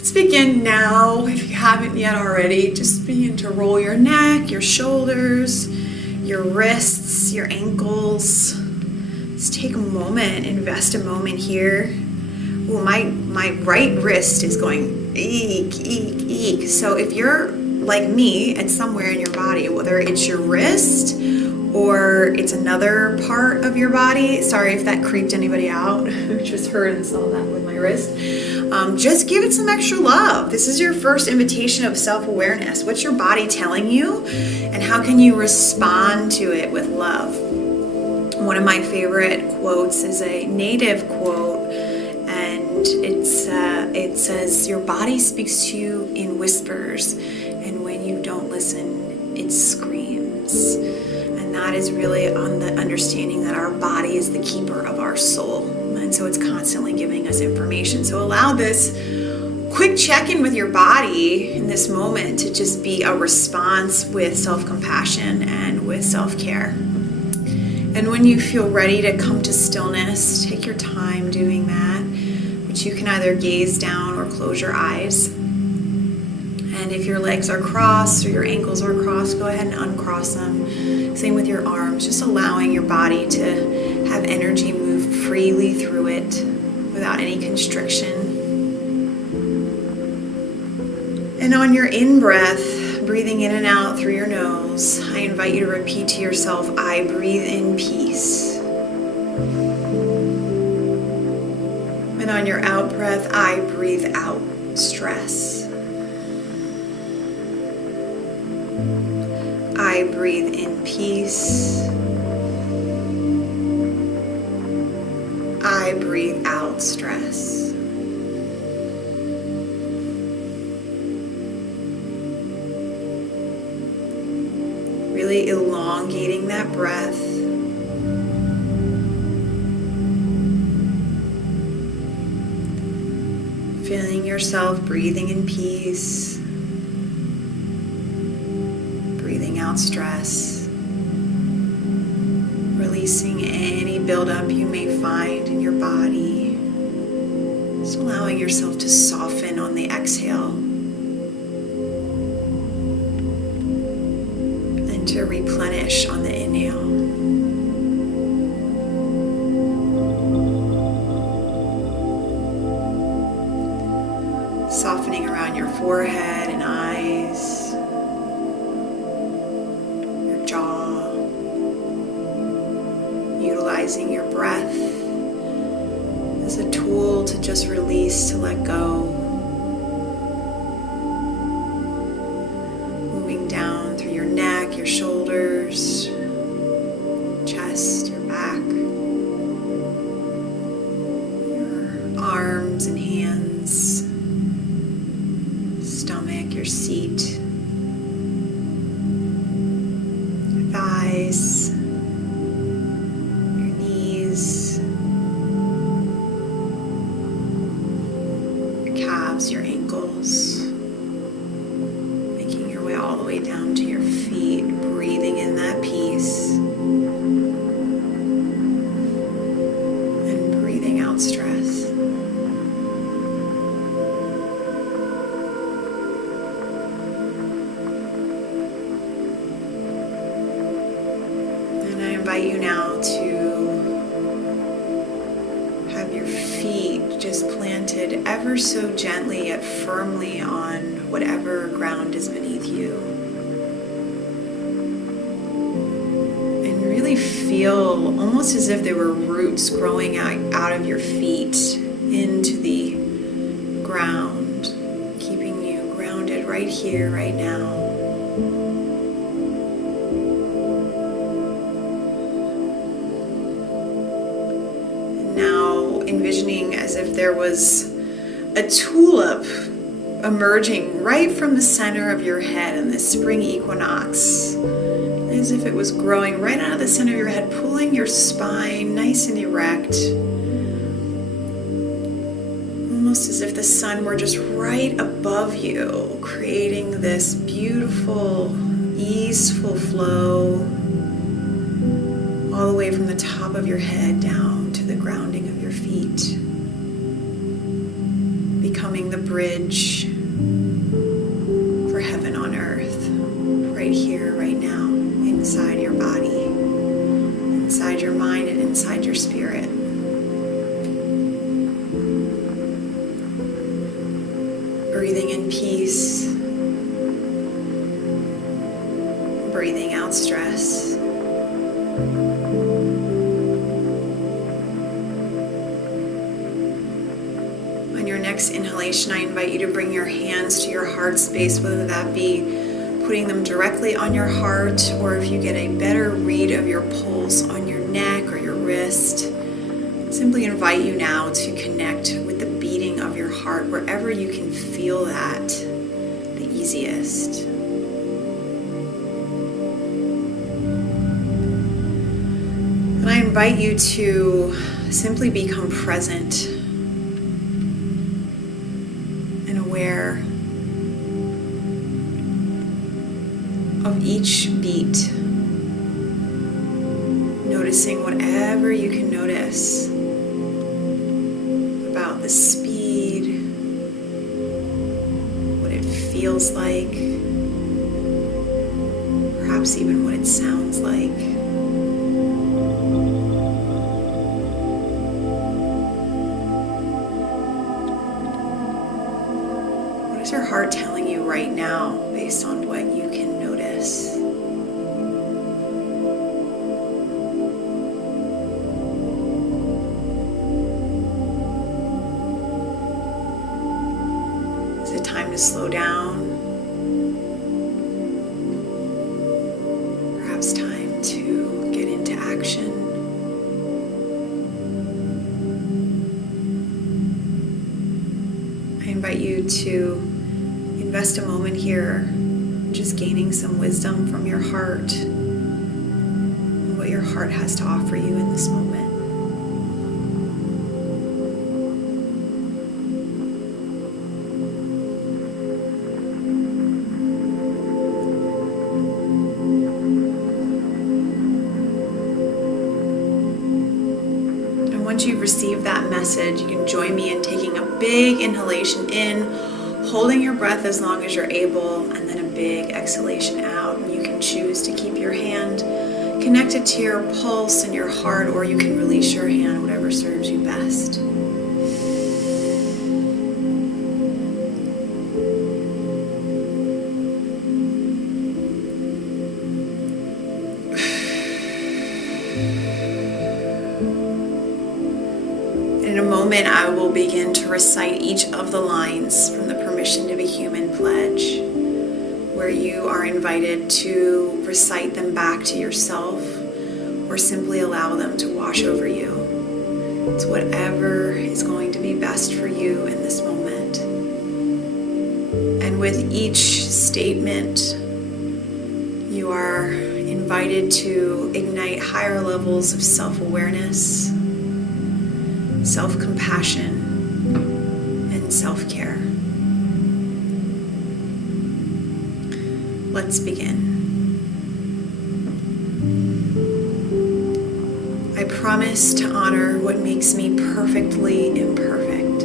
Let's begin now. If you haven't yet already, just begin to roll your neck, your shoulders, your wrists, your ankles. Just take a moment, invest a moment here. Ooh, my right wrist is going eek, eek, eek. So if you're like me, it's somewhere in your body, whether it's your wrist or it's another part of your body. Sorry if that creeped anybody out. I just heard and saw that with my wrist. Just give it some extra love. This is your first invitation of self-awareness. What's your body telling you? And how can you respond to it with love? One of my favorite quotes is a native quote, and it says, your body speaks to you in whispers, and when you don't listen, it screams. And that is really on the understanding that our body is the keeper of our soul. And so it's constantly giving us information. So allow this quick check-in with your body in this moment to just be a response with self-compassion and with self-care. And when you feel ready to come to stillness, take your time doing that, which you can either gaze down or close your eyes. And if your legs are crossed or your ankles are crossed, go ahead and uncross them. Same with your arms, just allowing your body to have energy move freely through it without any constriction. And on your in-breath, breathing in and out through your nose, I invite you to repeat to yourself, I breathe in peace. And on your out-breath, I breathe out stress. I breathe in peace. I breathe out stress. Really elongating that breath. Feeling yourself breathing in peace. Breathing out stress. Releasing any buildup you may find in your body. Just allowing yourself to soften on the exhale. And to replenish on the inhale. Softening around your forehead and eyes. Your jaw. Utilizing your breath as a tool to just release, to let go. Moving down through your neck, your shoulders, chest, your back, your arms and hands, stomach, your seat, your thighs, your ankles, making your way all the way down to your feet, breathing in that peace and breathing out stress. And I invite you now to have your feet just planted ever so gently yet firmly on whatever ground is beneath you. And really feel almost as if there were roots growing out of your feet into the ground, keeping you grounded right here, right now. Envisioning as if there was a tulip emerging right from the center of your head in this spring equinox, as if it was growing right out of the center of your head, pulling your spine nice and erect, almost as if the sun were just right above you, creating this beautiful, easeful flow all the way from the top of your head down to the grounding of your feet. Become becoming the bridge for heaven on earth, right here, right now, inside your body, inside your mind, and inside your spirit. Breathing in peace, breathing out stress. On your next inhalation, I invite you to bring your hands to your heart space, whether that be putting them directly on your heart, or if you get a better read of your pulse on your neck or your wrist, simply invite you now to connect with the beating of your heart wherever you can feel that the easiest. And I invite you to simply become present and aware of each beat, noticing whatever you can notice about the speed, what it feels like, perhaps even what it sounds like. What is your heart telling you right now based on what you can notice? Is it time to slow down? Perhaps time to get into action? I invite you to invest a moment here just gaining some wisdom from your heart and what your heart has to offer you in this moment. And once you've received that message, you can join me in taking a big inhalation in, holding your breath as long as you're able, and then a big exhalation out. And you can choose to keep your hand connected to your pulse and your heart, or you can release your hand, whatever serves you best. In a moment, I will begin to recite each of the lines from the Permission to Be Human pledge, where you are invited to recite them back to yourself or simply allow them to wash over you. It's whatever is going to be best for you in this moment. And with each statement, you are invited to ignite higher levels of self-awareness, self-compassion, and self-care. Let's begin. I promise to honor what makes me perfectly imperfect.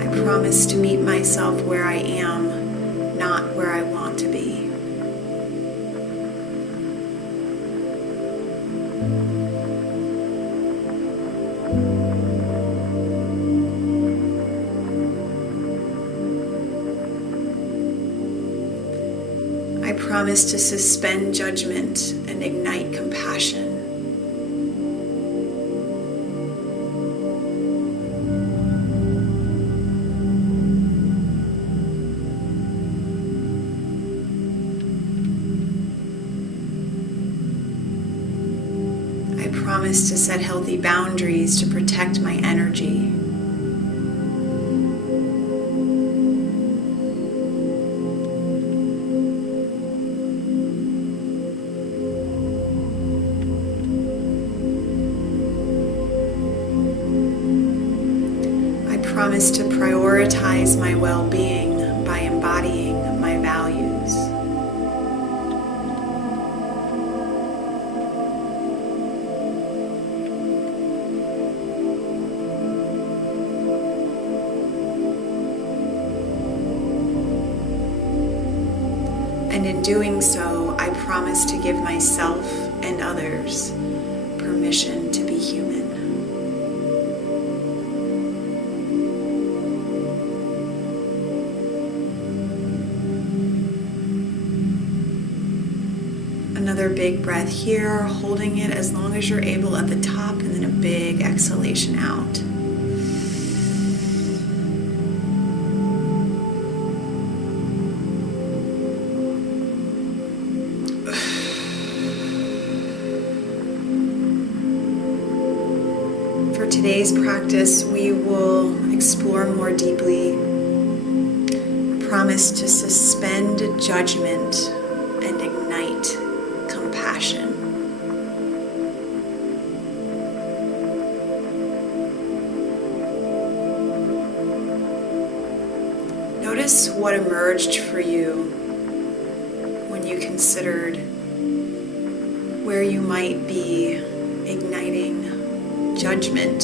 I promise to meet myself where I am, not where I want to be. I promise to suspend judgment and ignite compassion. I promise to set healthy boundaries to protect my energy. I promise promise to prioritize my well-being by embodying my values. And in doing so, I promise to give myself and others permission to be human. Another big breath here, holding it as long as you're able at the top, and then a big exhalation out. For today's practice, we will explore more deeply. Promise to suspend judgment and ignite compassion. Notice what emerged for you when you considered where you might be igniting judgment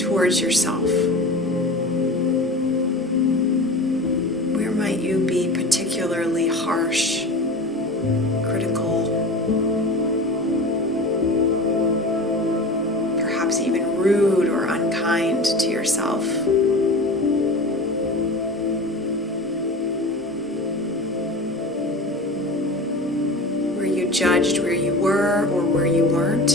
towards yourself. Where might you be particularly harsh, critical, perhaps even rude or unkind to yourself? Where you judged where you were or where you weren't?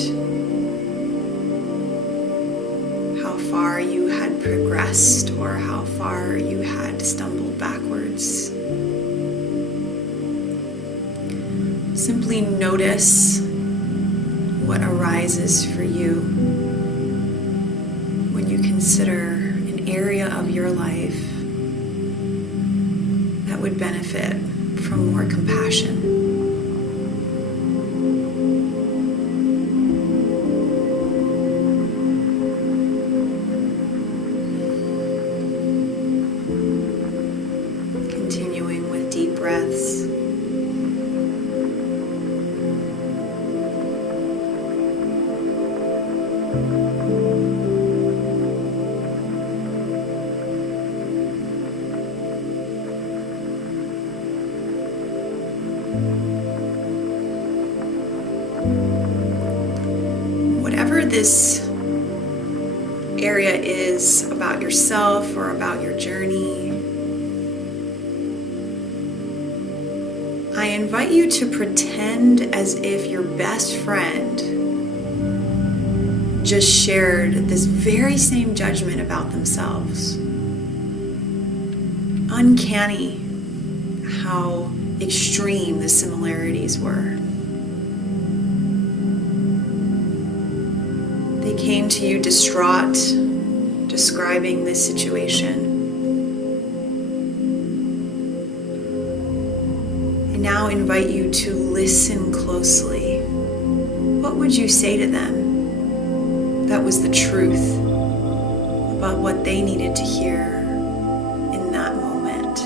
How far you had progressed or how far you had stumbled backwards? Simply notice what arises for you when you consider an area of your life that would benefit from more compassion. Continuing with deep breaths. Whatever this area is about yourself or about your journey, I invite you to pretend as if your best friend just shared this very same judgment about themselves. Uncanny how extreme the similarities were. They came to you distraught, describing this situation. I now invite you to listen closely. What would you say to them that was the truth about what they needed to hear in that moment?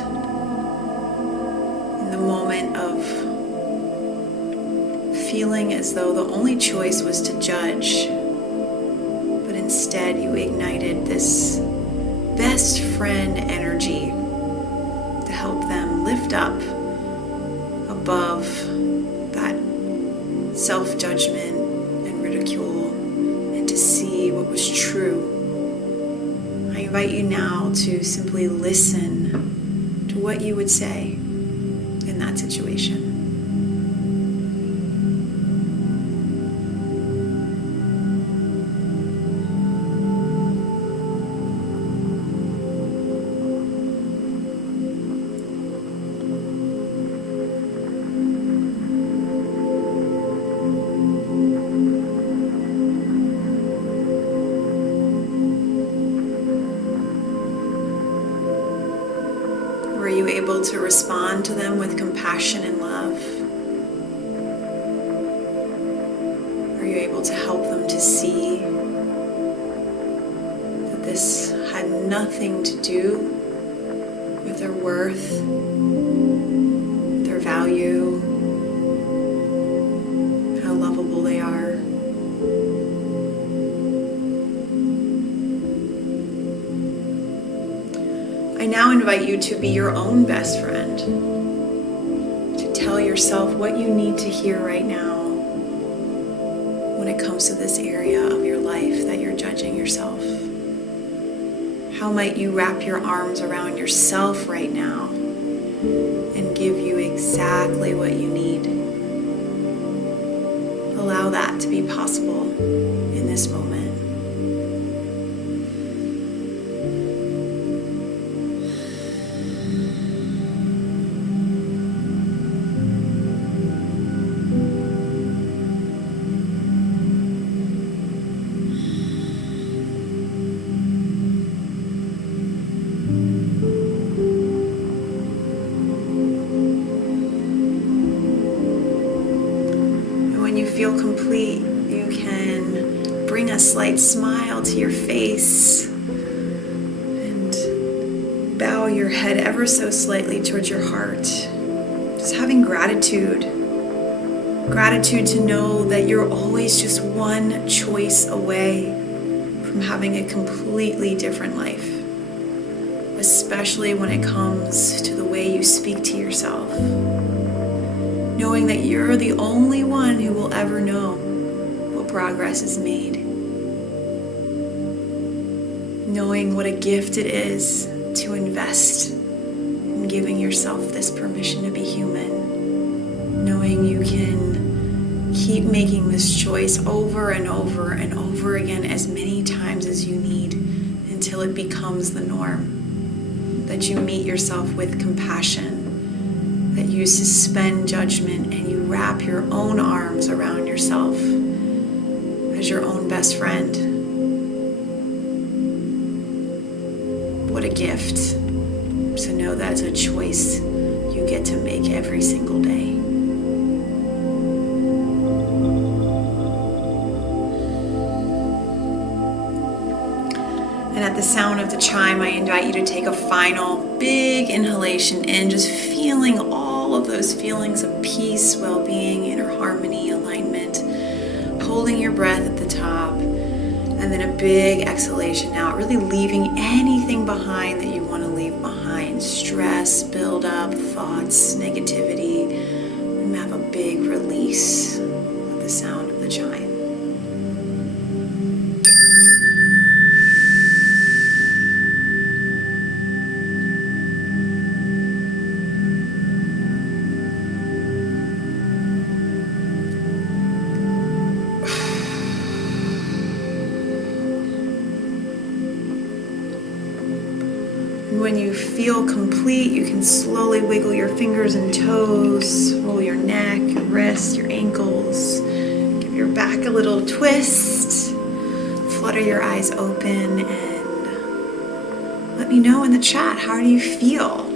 In the moment of feeling as though the only choice was to judge, but instead you ignited this best friend energy to help them lift up above that self-judgment and ridicule and to see what was true. I invite you now to simply listen to what you would say in that situation. Were you able to respond to them with compassion and love? Are you able to help them to see that this had nothing to do with their worth, their value, how lovable they are. I now invite you to be your own best friend, to tell yourself what you need to hear right now when it comes to this area of your life that you're judging yourself. How might you wrap your arms around yourself right now and give you exactly what you need? Allow that to be possible in this moment. Feel complete, you can bring a slight smile to your face and bow your head ever so slightly towards your heart. Just having gratitude to know that you're always just one choice away from having a completely different life, especially when it comes to the way you speak to yourself. Knowing that you're the only one who will ever know what progress is made. Knowing what a gift it is to invest in giving yourself this permission to be human. Knowing you can keep making this choice over and over and over again as many times as you need until it becomes the norm. That you meet yourself with compassion. That you suspend judgment and you wrap your own arms around yourself as your own best friend. What a gift to know that's a choice you get to make every single day. And at the sound of the chime, I invite you to take a final big inhalation in, just feeling all of those feelings of peace, well-being, inner harmony, alignment, holding your breath at the top, and then a big exhalation out, really leaving anything behind that you want to leave behind. Stress, build-up, thoughts, negativity, and have a big release at the sound of the chime. When you feel complete, you can slowly wiggle your fingers and toes, roll your neck, your wrists, your ankles, give your back a little twist, flutter your eyes open, and let me know in the chat, how do you feel?